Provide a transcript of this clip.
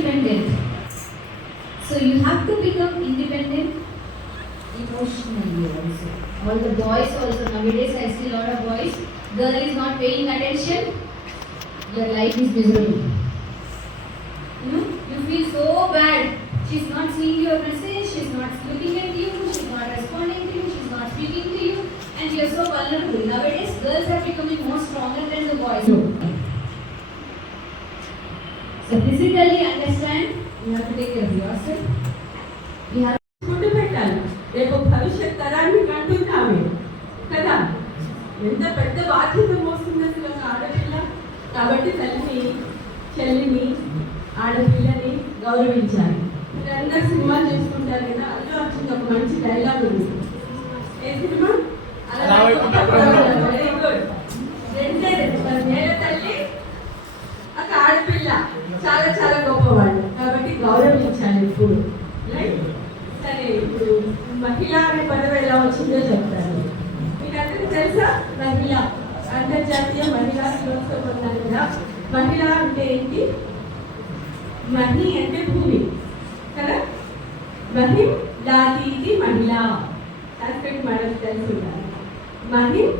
independent. So you have to become independent emotionally also. All the boys also, nowadays I see a lot of boys, girl is not paying attention, your life is miserable. You feel so bad. She's not seeing your message, she's not looking at you, she's not responding to you, she's not speaking to you, and you're so vulnerable. Nowadays, girls are becoming more stronger than the boys. So physically understand, you have to take care of yourself. You have food పెట్టాలి. రేపు భవిష్యత్ తరాన్ని కంటున్నామే కదా, ఎంత పెద్ద బాధ్యత మోస్తుంది అసలు ఒక ఆడపిల్ల. కాబట్టి తల్లిని, చెల్లిని, ఆడపిల్లని గౌరవించాలి. మీరందరూ సినిమాలు చేసుకుంటారు కదా, అల్లు అర్జున్ ఒక మంచి డైలాగ్ ఉంది. ఏ సినిమా? Very good. రెండే నేల తల్లి, ఒక ఆడపిల్ల చాలా చాలా గొప్పవాళ్ళు. కాబట్టి గౌరవించాలి ఇప్పుడు. సరే, ఇప్పుడు మహిళ అనే పదవి ఎలా వచ్చిందో చెప్తాను. మీకు అందరికీ తెలుసా? మహిళ అంతర్జాతీయ మహిళా దినోత్సవం అన్నారు కదా. మహిళ అంటే ఏంటి? మహి అంటే భూమి కదా. మహిం దాతీతి మహిళ, సంస్కృతి మనకు తెలిసి ఉండాలి. మహిం